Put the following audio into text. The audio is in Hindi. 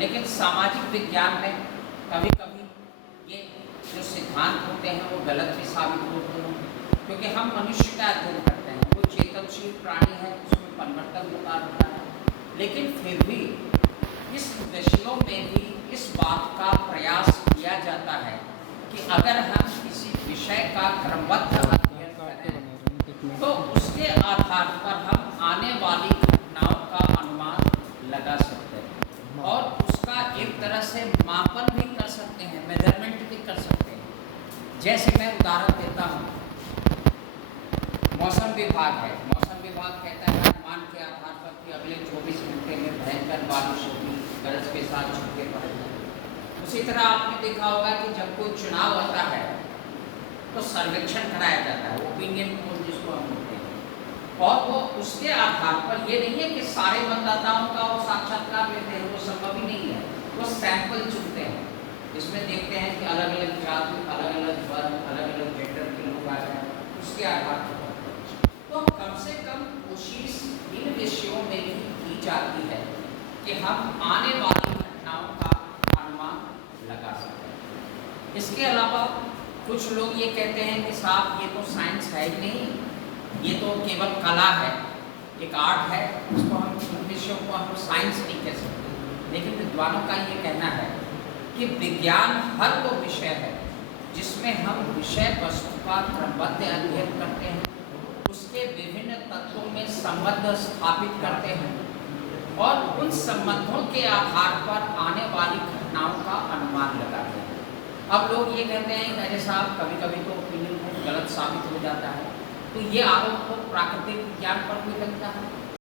लेकिन सामाजिक विज्ञान में कभी कभी ये जो सिद्धांत होते हैं वो गलत भी साबित होते हैं, क्योंकि हम मनुष्य का अध्ययन करते हैं, वो चेतनशील प्राणी है, उसमें परिवर्तन होता है। लेकिन फिर भी इस विषयों में भी इस बात का प्रयास किया जाता है कि अगर हम किसी विषय का क्रमबद्ध अध्ययन करें तो उसके आधार पर हम आने वाली घटनाओं का अनुमान लगा सकते हैं और उसका एक तरह से मापन भी कर सकते हैं, मेजरमेंट भी कर सकते हैं। जैसे मैं उदाहरण देता हूँ, मौसम विभाग है, मौसम विभाग कहता है अनुमान के आधार पर कि अगले 24 घंटे में भयंकर बारिश होगी, गरज के साथ छींटे पड़ेंगे। उसी तरह आपने देखा होगा कि जब कोई चुनाव होता है तो सर्वेक्षण कराया जाता है, ओपिनियन पोल जिसको हम बोलते हैं, और वो उसके आधार पर ये नहीं है कि सारे मतदाताओं का वो साक्षात्कार लेते हैं, वो संभव ही नहीं है। वो सैंपल चुनते हैं, इसमें देखते हैं कि अलग अलग जाति, अलग अलग वर्ग, अलग अलग जेंडर के लोग आ रहे हैं, उसके आधार पर तो कम से कम कोशिश इन विषयों में भी की जाती है कि हम आने वाली घटनाओं का अनुमान लगा सकें। इसके अलावा कुछ लोग ये कहते हैं कि साहब ये तो साइंस है ही नहीं, ये तो केवल कला है, एक आर्ट है, इसको हम इन विषयों को हम साइंस नहीं कह सकते। लेकिन विद्वानों का ये कहना है कि विज्ञान हर वो विषय है जिसमें हम विषय वस्तु का क्रमबद्ध अध्ययन करते हैं, उसके विभिन्न तत्वों में संबंध स्थापित करते हैं और उन संबंधों के आधार पर आने वाली घटनाओं का अनुमान लगाते हैं। अब लोग ये कहते हैं कि अरे साहब कभी कभी तो ओपिनियन गलत साबित हो जाता है, तो ये आरोप तो प्राकृतिक विज्ञान पर भी लगता है।